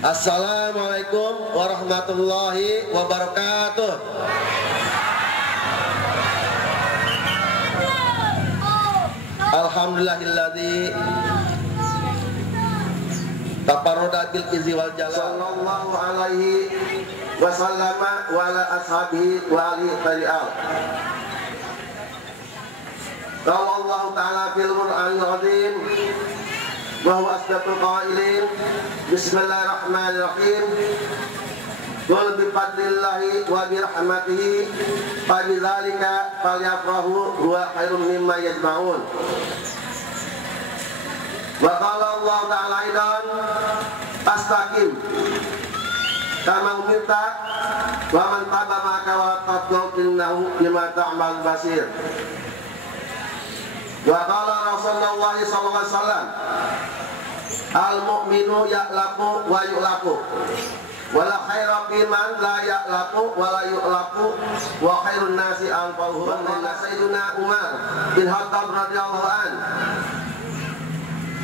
Assalamualaikum warahmatullahi wabarakatuh. Alhamdulillahilladzi tafarrada bil izi wal jalal sallallahu alaihi wasallama wa ala ashabihi wa alihi tabi'al. Qala Allah ta'ala fil Qur'anil azim wa huwa asdaqul qailin bismillahirrahmanirrahim qul bi fadlillahi wa bi rahmatihi fa bidzalika falyafrahu huwa khairum mimma yajma'un. Wa qala Allah ta'ala aidan fastaqim kama umirta wa man taba ma'aka wa taqaw innahu bima ta'mal basir. Wa qala Rasulullah sallallahu alaihi wasallam al-mu'minu ya'laku wa yu'laku wala khaira fi man la ya'laku wa la yu'laku wa khairun nasi anfa'uhum. Wa sayyiduna Umar bin Khattab radhiyallahu an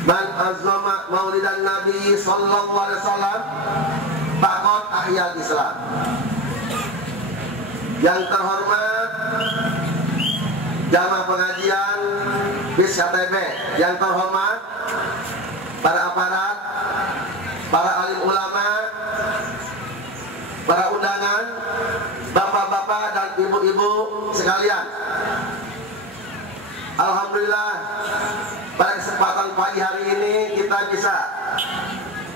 man azama maulidan Nabi sallallahu alaihi wasallam faqad ahyal Islam. Yang terhormat jamaah pengajian BIS KTB, yang terhormat para aparat, para alim ulama, para undangan, bapak-bapak dan ibu-ibu sekalian. Alhamdulillah, pada kesempatan pagi hari ini kita bisa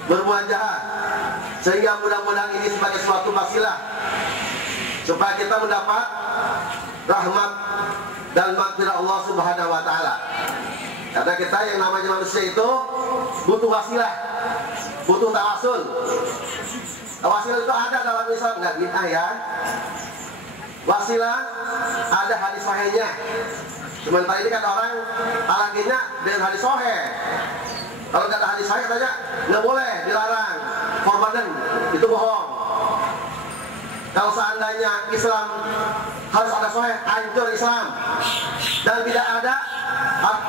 bermuajahah, sehingga mudah-mudahan ini sebagai suatu wasilah supaya kita mendapat rahmat dan maghfirah Allah Subhanahu wa taala. Karena kita yang namanya manusia itu butuh wasilah, butuh tawasul. Wasilah itu ada dalam Islam, nggak bid'ah ya. Wasilah ada hadis sahihnya. Sementara ini kan orang alaginya dengan hadis sahih. Kalau nggak ada hadis sahih katanya nggak boleh, dilarang, forbidden, itu bohong. Kalau seandainya Islam harus ada sahih, hancur Islam. Dan tidak ada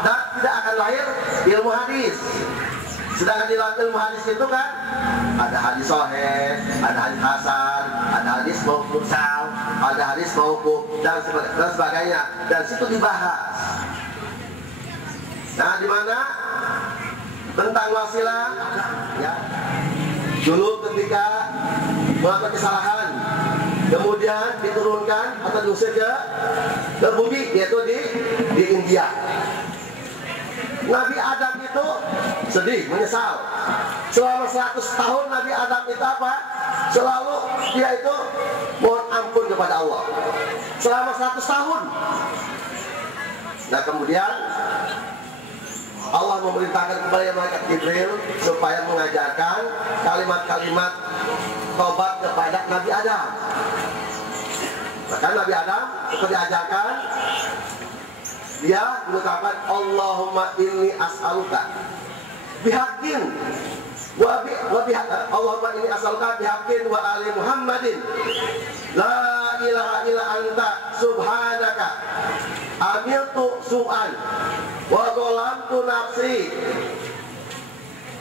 dan tidak akan lahir ilmu hadis. Sedangkan di dalam ilmu hadis itu kan ada hadis sahih, ada hadis hasan, ada hadis mursal, ada hadis mauquf dan sebagainya. Dan situ dibahas. Nah, di mana tentang wasilah ya. Dulu ketika melakukan kesalahan, kemudian diturunkan atau diusir ke bumi, yaitu di India. Nabi Adam itu sedih, menyesal. Selama 100 tahun Nabi Adam itu apa? Selalu dia itu mohon ampun kepada Allah. Selama 100 tahun. Nah, kemudian Allah memerintahkan kepada malaikat Jibril supaya mengajarkan kalimat-kalimat taubat kepada Nabi Adam. Maka Nabi Adam seperti diajarkan, dia mengucapkan Allahumma inni as'aluka bihaqqin Allahumma inni as'aluka bihaqqin wa ali Muhammadin la ilaha illa anta subhanaka amiltu su'an wa zalamtu nafsi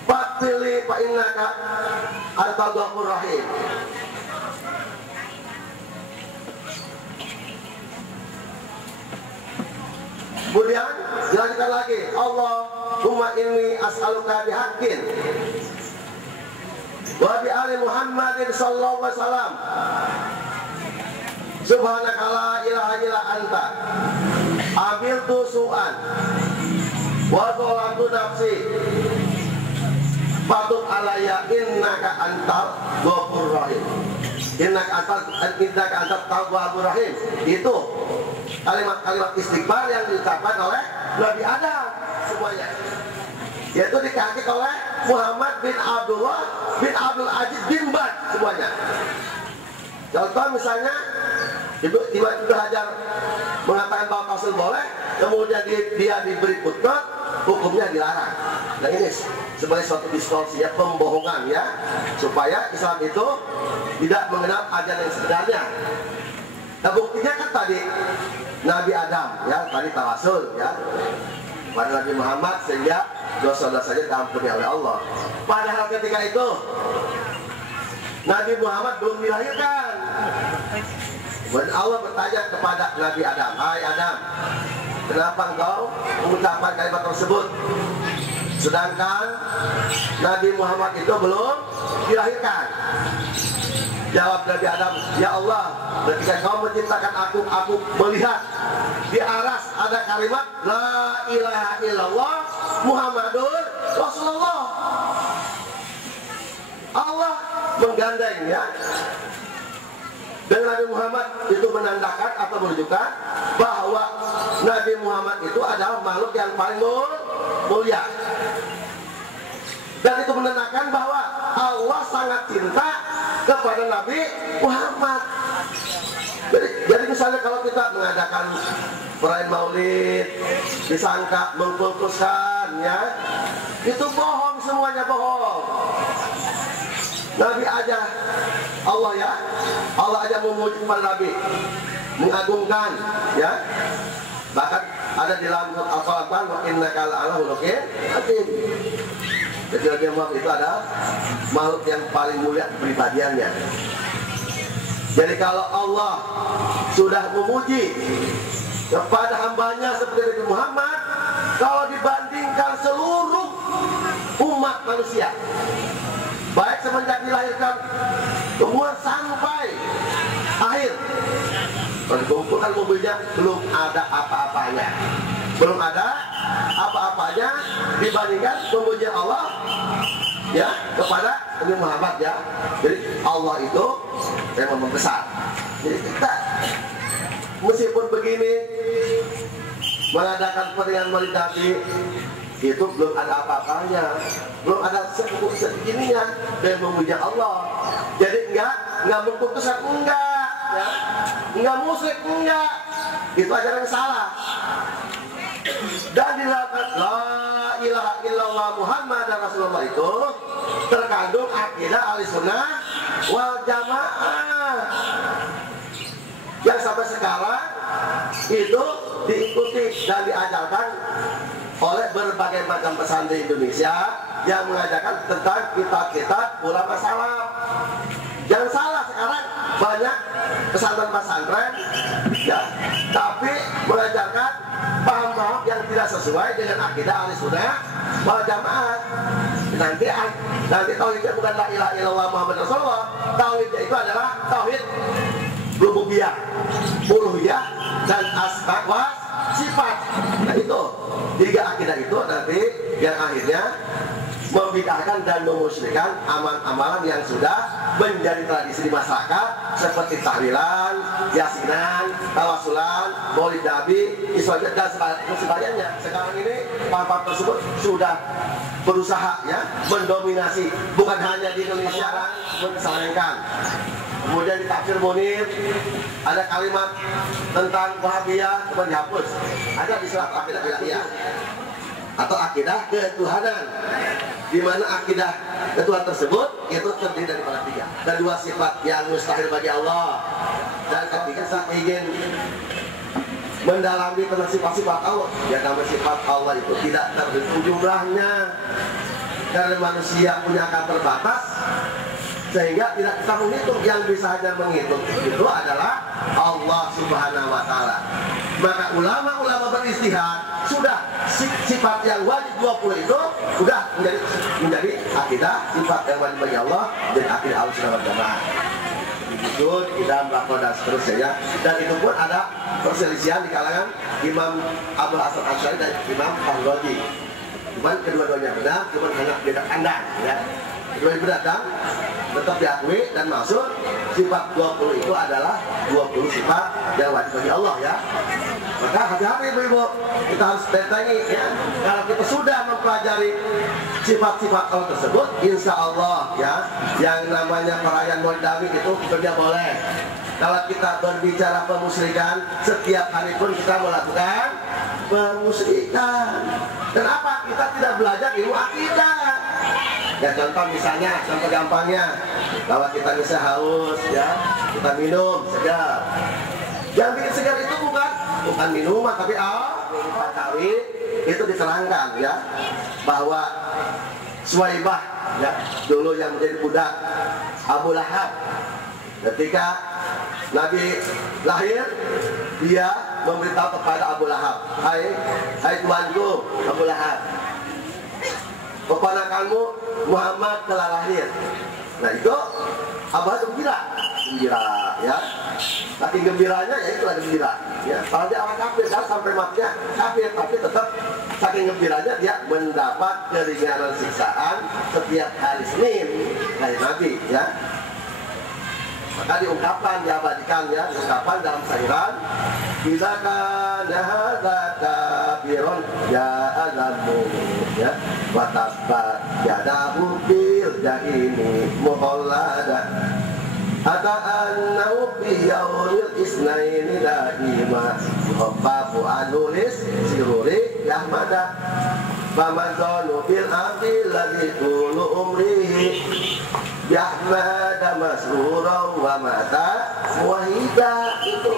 faghfirli fa innaka antal ghafurur rahim. Kemudian dilanjutkan lagi, Allahumma inni as'aluka bihaqqin wa bi ali Muhammadin sallallahu alaihi wasallam subhanaka la ilaha illa anta amiltu su'an wa zalamtu nafsi fatub alayya innaka antal ghafurur rahim. Innaka antal tawwabur rahim. Itu kalimat-kalimat istighfar yang diucapkan oleh Nabi Adam semuanya, yaitu dikasih oleh Muhammad bin Abdullah bin Abdul Aziz bin Baz semuanya. Contoh misalnya Ibnu Hajar mengatakan bahwa tausil boleh, kemudian dia diberi footnote, hukumnya dilarang. Nah, ini sebagai suatu distorsi ya, pembohongan ya, supaya Islam itu tidak mengenal ajaran yang sebenarnya. Nah, buktinya kan tadi Nabi Adam ya, tadi tawasul ya pada Nabi Muhammad sehingga dosa-dosanya diampuni oleh Allah. Padahal ketika itu Nabi Muhammad belum dilahirkan. Dan Allah bertanya kepada Nabi Adam, hai Adam, kenapa engkau mengucapkan kalimat tersebut? Sedangkan Nabi Muhammad itu belum dilahirkan. Jawab Nabi Adam, ya Allah, ketika kau menciptakan aku melihat di aras ada kalimat La ilaha illallah Muhammadur Rasulullah. Allah menggandeng ya. Dan Nabi Muhammad itu menandakan atau menunjukkan bahwa Nabi Muhammad itu adalah makhluk yang paling mulia. Dan itu menandakan bahwa Allah sangat cinta kepada Nabi Muhammad. Jadi misalnya kalau kita mengadakan perayaan Maulid, disangka mengkultuskan ya, itu bohong, semuanya bohong. Nabi aja Allah ya, Allah aja memuji kepada Nabi, mengagungkan ya. Bahkan ada di dalam Al-Quran, wa innaka la'ala khuluqin azim. Jadi Nabi Muhammad itu adalah makhluk yang paling mulia kepribadiannya. Jadi kalau Allah sudah memuji kepada hambanya seperti Nabi Muhammad, kalau dibandingkan seluruh umat manusia, baik semenjak dilahirkan kemudian sampai akhir, kalau dikumpulkan mobilnya belum ada apa-apanya, belum ada apa-apanya dibandingkan memuji Allah ya kepada Nabi Muhammad ya. Jadi Allah itu memang besar. Jadi kita meskipun begini mengadakan perayaan Maulid Nabi itu belum ada apa-apanya, belum ada segininya dan memuji Allah. Jadi enggak mengkultuskan, enggak ya, enggak musyrik, enggak. Itu ajaran yang salah. Dan dilakukan La ilaha illallah Muhammad dan Rasulullah itu terkandung akidah Ahlussunnah wal Jamaah yang sampai sekarang itu diikuti dan diajarkan oleh berbagai macam pesantren Indonesia yang mengajarkan tentang kitab-kitab ulama salaf. Jangan salah, sekarang banyak pesantren-pesantren ya, tapi mengajarkan paham-paham yang tidak sesuai dengan akidah Ahlussunnah wal Jamaah. Nanti tauhidnya bukan la ilaha illallah Muhammad Rasulullah. Tauhidnya itu adalah tauhid rububiyah, uluhiyah, dan asma wa sifat. Nah itu tiga akidah itu nanti yang akhirnya membid'ahkan dan memusyrikkan amalan-amalan yang sudah menjadi tradisi di masyarakat seperti tahlilan, yasinan, tawasulan, maulid nabi, iswadat dan sebagainya. Sekarang ini paham tersebut sudah berusaha ya mendominasi bukan hanya di Indonesia, menyesalkan. Kemudian di tafsir Munir ada kalimat tentang Wahabiyah kemudian dihapus. Ada di surat akidah ilahiyah atau akidah ketuhanan, di mana akidah ketuhanan tersebut itu terdiri daripada tiga dan dua sifat yang mustahil bagi Allah, dan ketiga saya ingin mendalami tentang sifat-sifat Allah. Ya, nama sifat Allah itu tidak terhitung jumlahnya karena manusia punya akal terbatas sehingga tidak bisa menghitung. Yang bisa hanya menghitung itu adalah Allah Subhanahu wa Ta'ala. Maka ulama-ulama beristihad sudah sifat yang wajib 20 itu sudah menjadi akidah sifat yang wajib bagi Allah dan akidah Ahlussunnah wal Jamaah. Itu kita melakukan dan seterusnya. Dan itu pun ada perselisihan di kalangan Imam Abdul Hasan Asy'ari dan Imam Al-Ghazali. Cuman kedua-duanya benar, cuman hanya beda pandang ya. Kedua-duanya berdatang tetap diakui dan maksud sifat 20 itu adalah 20 sifat yang wajib bagi Allah ya. Maka hati-hati ibu-ibu, kita harus bentengi ya. Kalau kita sudah mempelajari sifat-sifat Allah tersebut, insya Allah ya, yang namanya perayaan Maulid Nabi itu kerja boleh. Kalau kita berbicara pemusyrikan, setiap hari pun kita melakukan pemusyrikan. Kenapa? Kita tidak belajar ilmu akidah. Ya contoh misalnya, contoh gampangnya, kalau kita bisa haus ya, kita minum segar. Yang bikin segar itu bukan minuman, tapi al-Fatawi itu diterangkan ya, bahwa Suwaibah ya, dulu yang menjadi budak Abu Lahab. Ketika Nabi lahir, dia memberitahu kepada Abu Lahab, hai tuanku Abu Lahab, keponakanmu Muhammad telah lahir. Nah itu Abu Lahab gembira ya. Saking gembiranya ya itulah gembira ya. Kalau dia orang kafir kan sampai matinya kafir, tapi tetap saking gembiranya dia mendapat keringanan siksaan setiap hari Senin lahir Nabi ya. Maka diungkapkan, diabadikan ya, diungkapkan dalam syairan, bila kana hadza kafiron ja'alamu ya wa tabba yadahu bil jahimi muhallada hatta annahu fi yaumil isnaini daima khafafu anulis siruri yahmada famadhanu bil abdi ladzi tulu umrihi yahmada masrura wa mata wahida. Itu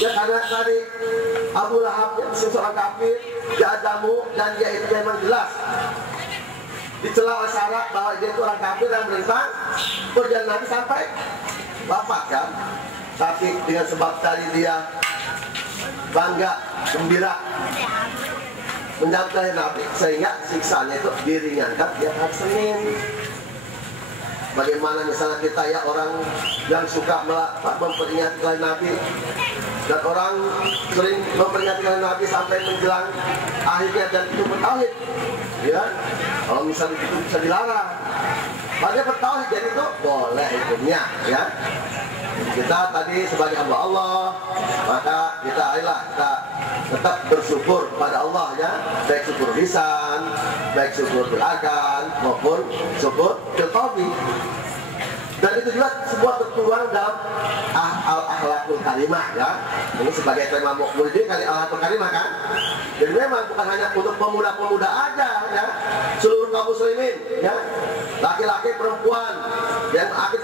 ya karena tadi Abu Lahab yang seorang kafir, dia Adamu, dan dia itu memang jelas dicela oleh syarat bahwa dia itu orang kafir dan menentang perjalanan Nabi sampai wafat kan. Tapi dengan sebab tadi dia bangga, gembira menyambut Nabi, sehingga siksanya itu diringankan tiap hari Senin. Bagaimana misalnya kita ya orang yang suka memperingati kelahiran Nabi, dan orang sering memperingati kelahiran Nabi sampai menjelang akhirnya dan itu bertauhid ya. Kalau misalnya itu bisa dilarang, makanya bertauhid jadi itu boleh hukumnya ya. Kita tadi sebagai hamba Allah, maka kita tetap bersyukur kepada Allah ya, baik syukur lisan, baik syukur bil arkan maupun syukur bil qalbi. Dan itu juga sebuah tertuang dalam al-akhlakul karimah ya. Ini sebagai tema Mukhmuridin kali al-akhlakul karimah kan. Jadi memang bukan hanya untuk pemuda-pemuda aja ya, seluruh kaum muslimin ya, laki-laki, perempuan, yang akhir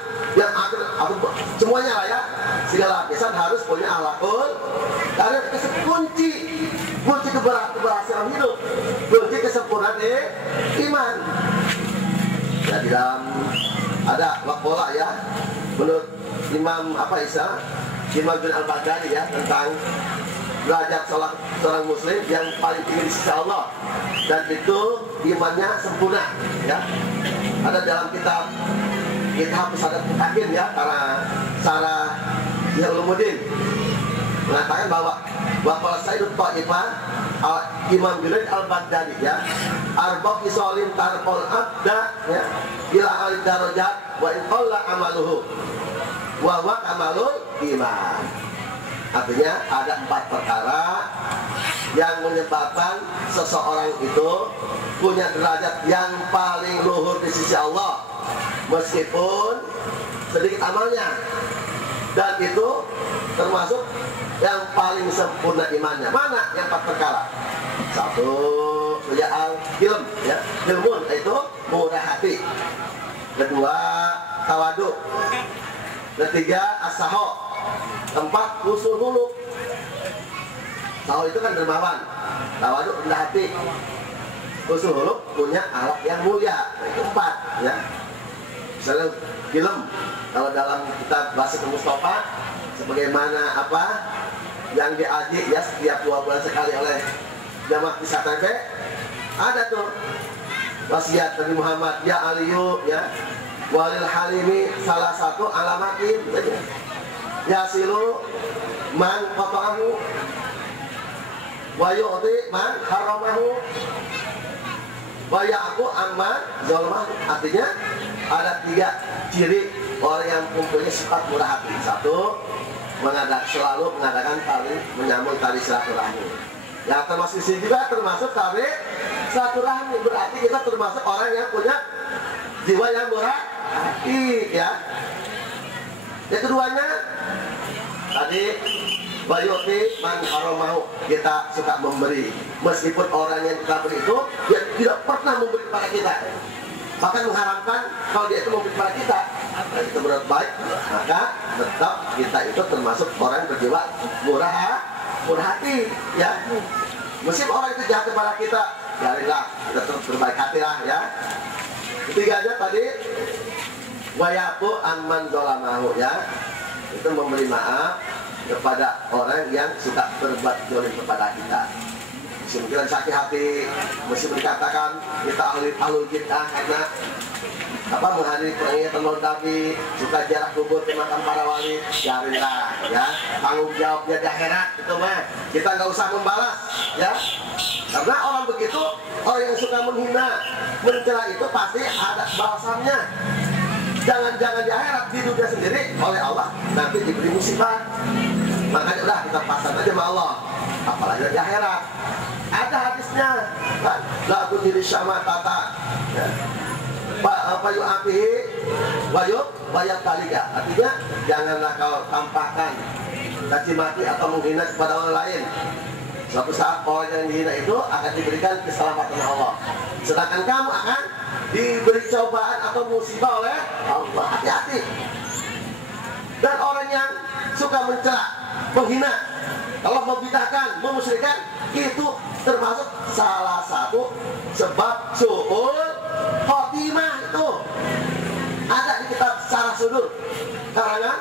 semuanya lah ya, segala lapisan harus punya akhlakul karena kunci keberhasilan hidup, kunci kesempurnaan iman. Ya di dalam ada waqala ya, menurut Imam Imam bin Al-Baghdadi ya, tentang derajat seorang muslim yang paling tinggi di sisi Allah, dan itu imannya sempurna ya. Ada dalam kitab Pusadat Mutakin ya, karena Sarah Ulumuddin mengatakan bahwa waqala Sayyidut Ta'ifah Imam Junaid Al-Baghdadi ya, arba fisalin tarqal abda ya ila al-darajat wa in qalla amaluhu wa huwa kamalul iman. Artinya ada 4 perkara yang menyebabkan seseorang itu punya derajat yang paling luhur di sisi Allah meskipun sedikit amalnya, dan itu termasuk yang paling sempurna imannya. Mana yang 4 perkara? 1 ya al-ilm ya, ilmun itu murah hati. 2 tawadu. 3 as-saho. 4 husnul khuluq. Saho itu kan dermawan, tawadu rendah hati, husnul khuluq punya akhlak yang mulia. Itu 4 ya. Misalnya film, kalau dalam kitab Bahasa Mustafa, sebagaimana apa yang diaji ya setiap 2 bulan sekali oleh Jamaah Kisah TV, ada tuh wasiat Nabi Muhammad ya Aliyu ya walil halimi salah satu alamatin yasilu man qata'ahu wa yu'ti man haramahu wa ya'fu amman zalamahu. Artinya ada 3 ciri orang yang mempunyai sifat murah hati. 1, selalu mengadakan menyambung tali silaturahmi. Ya termasuk sini juga termasuk tali silaturahmi, berarti kita termasuk orang yang punya jiwa yang murah hati ya. Yang keduanya tadi bayuti man haramahu, kita suka memberi meskipun orang yang kita beri itu dia tidak pernah memberi kepada kita, bahkan mengharapkan kalau dia itu memberi kepada kita. Nah, kita berbuat baik, maka tetap kita itu termasuk orang yang berjiwa murah hati ya. Meskipun orang itu jahat kepada kita, biarlah kita terus berbaik hati lah ya. Ketiganya tadi wayafu amman zalamahu, ya. Itu memberi maaf kepada orang yang suka berbuat zalim kepada kita. Mungkin sakit hati, mesti dikatakan kita ahli bid'ah karena menghadiri peringatan Maulid Nabi, suka jarak kubur ke makam para wali, biarinlah, ya. Tanggung jawabnya di akhirat itu mah kita nggak usah membalas, ya. Karena orang begitu, orang yang suka menghina, mencela itu pasti ada balasannya. Jangan-jangan di akhirat, di dunia sendiri oleh Allah nanti diberi musibah. Makanya udah kita pasang aja sama Allah, apalagi di akhirat. Ada hadisnya, la tudiri syama tata, payu apihi wayub bayat kaliga. Artinya janganlah kau tampakkan caci maki atau menghina kepada orang lain. Suatu saat orang yang dihina itu akan diberikan keselamatan Allah, sedangkan kamu akan diberi cobaan atau musibah oleh Allah. Hati-hati. Dan orang yang suka mencela, menghina, kalau membid'ahkan, memusyrikan, itu termasuk salah satu sebab su'ul khotimah. Itu ada di kitab Syarah Sudur karangan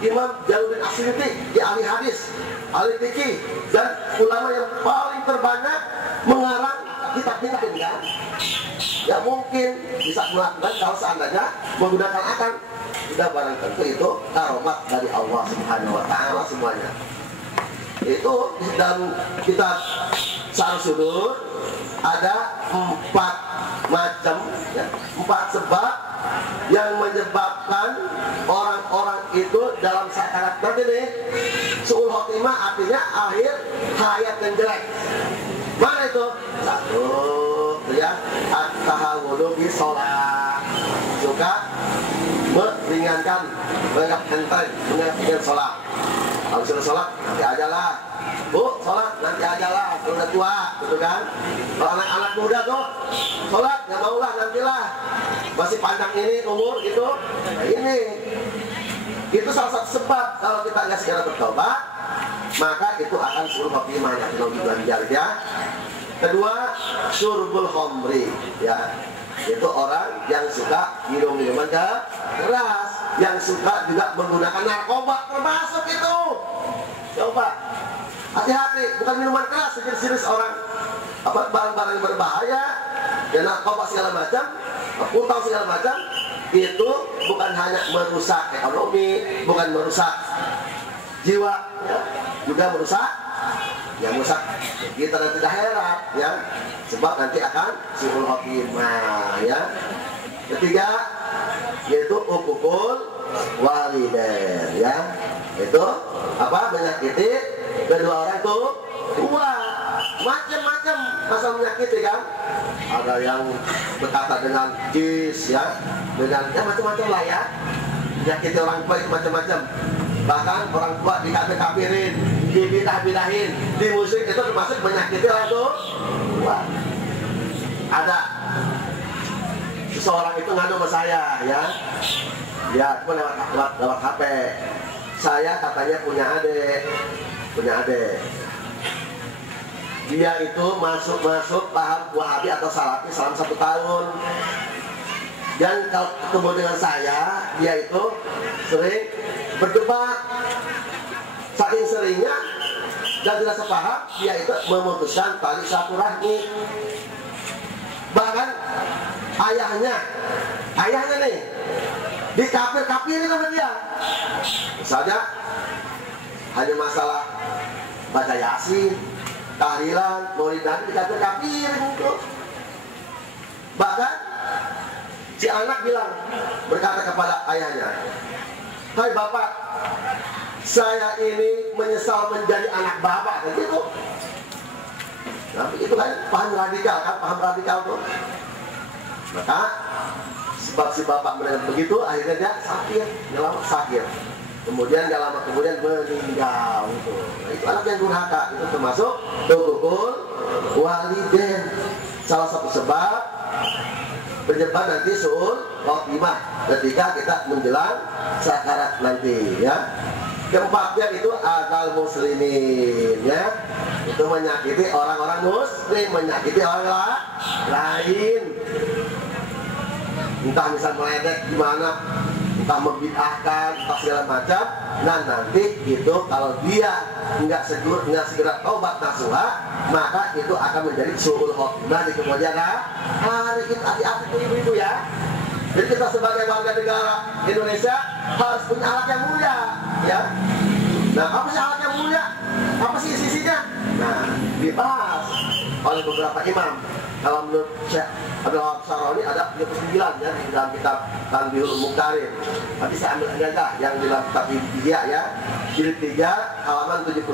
Imam Jalaluddin Asyuyuti, di ahli hadis, ahli fikih, dan ulama yang paling terbanyak mengarang kitab-kitab ini, kan? Ya mungkin bisa melakukan kalau seandainya menggunakan akal. Sudah barang tentu itu karomat dari Allah Subhanahu wa Ta'ala semuanya. Itu dalam kitab Syarah Sudur ada 4 macam, ya, 4 sebab yang menyebabkan orang-orang itu dalam sakarat nanti nih su'ul khotimah, artinya akhir hayat yang jelek. Mana itu? 1, ya, at-tahawudu bi sholat, suka meringankan, menganggap enteng, menganggap sholat. Kalau sudah sholat, nanti aja lah. Bu, sholat, nanti aja lah. Kalau udah tua, gitu kan. Kalau anak-anak muda tuh, sholat, ya maulah, nantilah. Masih panjang ini, umur, gitu. Nah ini. Itu salah satu sebab. Kalau kita nggak segera bertobat, maka itu akan suruh khotimah yang dilanjar, ya. Kedua, syurbul khomri, ya. Itu orang yang suka minum minuman keras, yang suka juga menggunakan narkoba, termasuk itu. Coba hati-hati, bukan minuman keras, jenis-jenis orang barang-barang yang berbahaya, dan narkoba segala macam, utang segala macam, itu bukan hanya merusak ekonomi, bukan merusak jiwa, ya, juga merusak kita nanti akhirat, ya, sebab nanti akan su'ul khotimah, ya. Ketiga yaitu uququl walidain, ya, itu menyakiti kedua orang tua. Macam-macam masalah menyakiti, kan. Ada yang berkata dengan jis, ya, dengan macam-macam lah, ya. Menyakiti orang tua itu macam-macam. Bahkan orang tua dikafir-kafirin, dibidah-bidahin, dimusyrik, itu termasuk menyakiti orang tua. Ada seseorang itu ngadu sama saya, ya. Ya, cuma lewat HP. Saya katanya punya adik. Dia itu masuk paham Wahabi atau Salafi selama 1 tahun. Dan kalau ketemu dengan saya, dia itu sering berdebat. Saking seringnya dan tidak sepaham, dia itu memutuskan tali silaturahmi. Bahkan ayahnya nih dikafir-kafirin sama dia. Misalnya hanya masalah baca Yasin, tahlilan, maulid Nabi, dikafir-kafirin itu. Bahkan si anak berkata kepada ayahnya, "Hai bapak, saya ini menyesal menjadi anak bapak," kan gitu. Nah, itu kan paham radikal tuh. Maka sebab si bapak mendengar begitu, akhirnya dia sakit. Kemudian kemudian meninggal itu. Nah, itu anak yang durhaka, itu termasuk uququl walidain. Salah satu sebab penyebab nanti su'ul khotimah ketika kita menjelang sakarat nanti, ya. Keempatnya itu akal muslimin, ya. Itu menyakiti orang-orang muslim, menyakiti orang lain. entah misal meledek gimana, entah membid'ahkan, entah segala macam. Nah nanti itu kalau dia nggak segera taubat nasuha, maka itu akan menjadi su'ul khotimah di kemudian hari. Hati-hati ibu-ibu ya. Jadi kita sebagai warga negara Indonesia harus punya akhlak yang mulia ya. Nah apa sih akhlak yang mulia? Apa sih isinya? Nah dibahas oleh beberapa imam. Kalau menurut Syekh Abdul Wahab Syaroni ada 39 ya di dalam kitab Tanbihul Muqtarin. Nanti saya ambil aja yang di dalam kitab Ibtidiyah ya, jilid 3 halaman 77.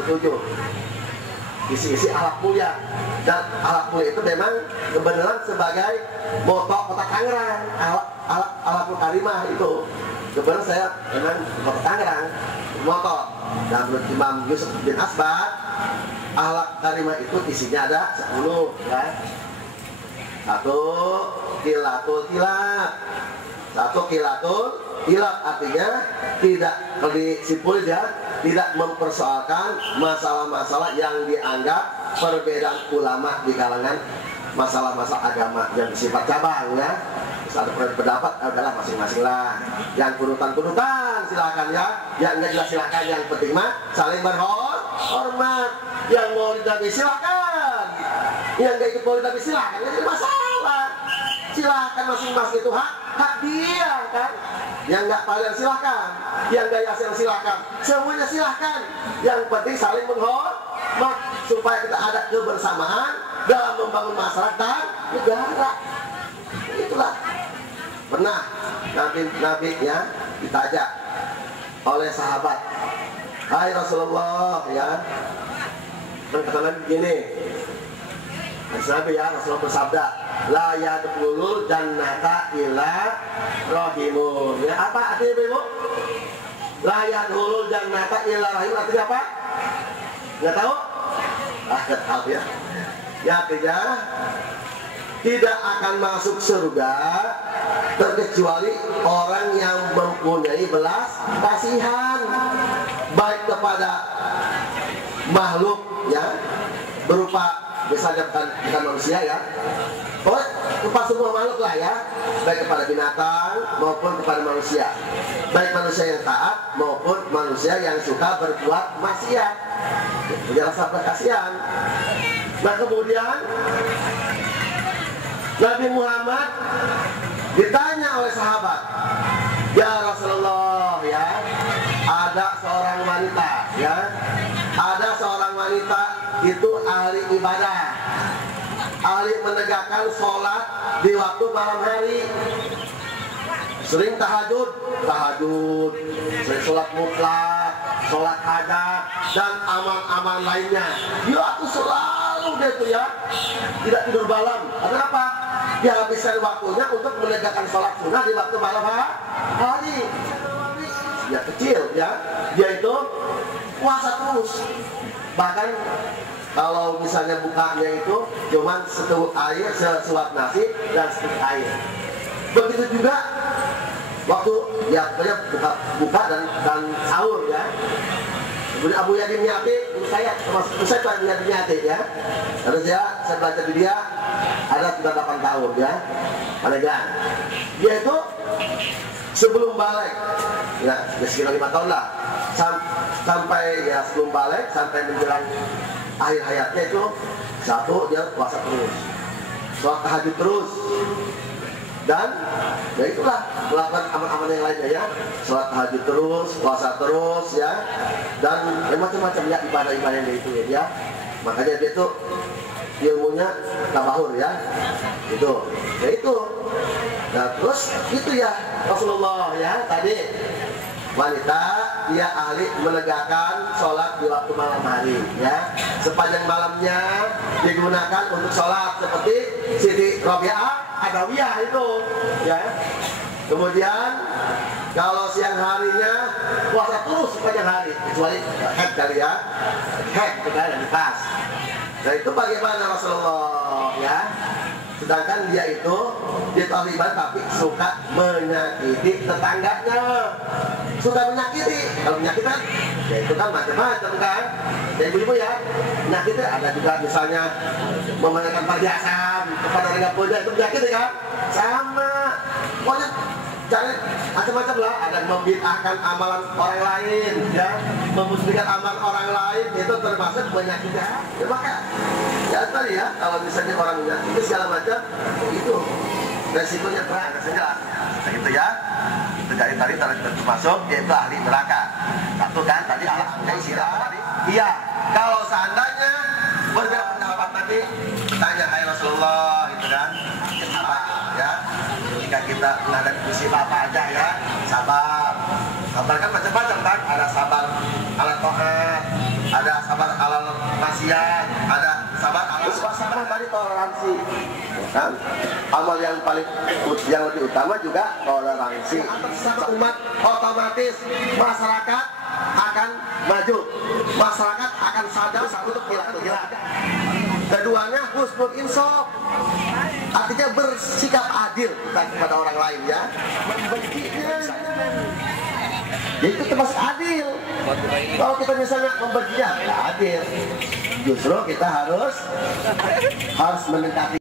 Isi-isi akhlak mulia. Dan akhlak mulia itu memang kebenaran sebagai moto Kota Tangerang. Akhlakul karimah itu kebenaran saya memang Kota Tangerang moto. Dan menurut Imam Yusuf bin Asbat, akhlak karimah itu isinya ada 10 ya. 1 kilatul hilaf. 1 kilatul hilaf artinya tidak disimpulkan ya, tidak mempersoalkan masalah-masalah yang dianggap perbedaan ulama di kalangan masalah-masalah agama yang bersifat cabang ya. Ada pendapat adalah masing-masing lah. Yang kunutan silakan ya. Yang enggak jelas silakan. Yang penting mah saling berhormat. Yang mau Nabi silakan. Yang enggak ikut Nabi silakan. Jadi masalah. Silakan masing-masing itu hak dia kan. Yang enggak kalian silakan. Yang enggak yasin silakan. Semuanya silakan. Yang penting saling menghormat supaya kita ada kebersamaan dalam membangun masyarakat dan negara. Itulah. Pernah Nabi ya ditanya oleh sahabat, hai Rasulullah ya, kata Nabi begini, Nabi ya, Rasulullah bersabda, la yadkhulul jannata illa rahimun. Ya apa artinya ibu? La yadkhulul jannata illa rahimun artinya apa? Nggak tahu? Nggak tahu ya. Ya artinya tidak akan masuk surga terkecuali orang yang mempunyai belas kasihan baik kepada makhluk ya, berupa misalnya bukan manusia ya, kepada semua makhluk lah ya, baik kepada binatang maupun kepada manusia, baik manusia yang taat maupun manusia yang suka berbuat maksiat, punya rasa kasihan. Nah kemudian Nabi Muhammad ditanya oleh sahabat, ya Rasulullah ya, ada seorang wanita ya, ada seorang wanita itu ahli ibadah, ahli menegakkan sholat di waktu malam hari, sering tahajud, sering sholat mutlak, sholat hajat dan amal-amal lainnya. Dia tuh selalu dia tuh ya tidak tidur malam. Kenapa? Dia habiskan waktunya untuk menegakkan sholat sunnah di waktu malam hari. Dia kecil ya, dia itu puasa terus. Bahkan kalau misalnya bukanya itu cuman seteguk air, sesuap nasi dan seteguk air. Begitu juga waktu ya pokoknya buka dan sahur ya. Kemudian Abu Yadim Nyati, saya termasuk saya Abu Yadim Nyati ya. Terus ya saya belajar di dia ada sudah 8 tahun ya. Malegan. Dia itu sebelum balik ya sekitar 5 tahun lah. Sampai ya sebelum balik sampai menjelang akhir hayatnya itu satu dia puasa terus, sholat tahajud terus, dan ya itulah melakukan amal-amal yang lainnya ya, sholat tahajud terus, puasa terus ya, dan macam-macam ya ibadah-ibadahnya itu ya. Makanya dia itu ilmunya tabahur ya, itu ya itu. Nah terus itu ya Rasulullah ya tadi, wanita dia ahli menegakkan sholat di waktu malam hari ya, sepanjang malamnya digunakan untuk sholat seperti Siti Rabi'ah Adawiyah itu ya. Kemudian kalau siang harinya puasa terus sepanjang hari kecuali haid kali ya, haid bukan di pas. Nah itu bagaimana Rasulullah ya. Sedangkan dia itu ditoliban tapi suka menyakiti tetangganya, suka menyakiti. Kalau menyakiti ya itu kan macam-macam kan. Jadi ibu ya, menyakiti ada juga misalnya memanakan perhiasan kepada orang punya itu menyakiti kan. Sama pokoknya cari macam-macam lah. Ada yang membid'ahkan amalan orang lain, ya, memusnahkan amalan orang lain, itu termasuk menyakiti. Ya maka, ya tadi ya, kalau misalnya orang menyakiti segala macam, itu resikonya berat, jelas. Nah, gitu ya. Itu jadi tadi termasuk yaitu ahli neraka. Satu kan tadi alasannya istilah tadi. Iya, kalau seandainya berbeda pendapat tadi, tanya hai Rasulullah, gitu kan? Apa ya? Ketika kita menghadapi musibah apa aja ya, sabar. Sabar kan macam-macam kan? Ada sabar ala taat, ada sabar ala maksiat, ada sabar ala sabar tadi toleransi. Kan? Amal yang lebih utama juga toleransi. Umat otomatis masyarakat akan maju, masyarakat akan sadar untuk hilaf. Keduanya husnul insaf, artinya bersikap adil kepada orang lain ya. Jadi itu termasuk adil. Kalau kita misalnya membenci, tidak adil. Justru kita harus mendekati